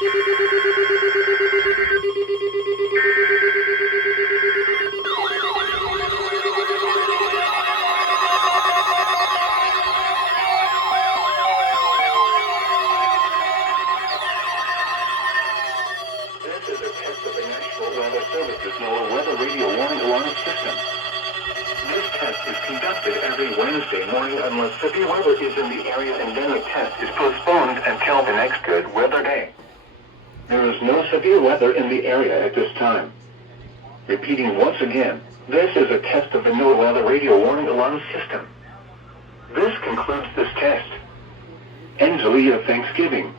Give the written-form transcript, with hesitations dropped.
Weather Service's NOAA Weather Radio Warning Alarm System. This test is conducted every Wednesday morning unless severe weather is in the area, and then the test is postponed until the next good weather day. There is no severe weather in the area at this time. Repeating once again, this is a test of the NOAA Weather Radio Warning Alarm System. This concludes this test. Enjoy your Thanksgiving.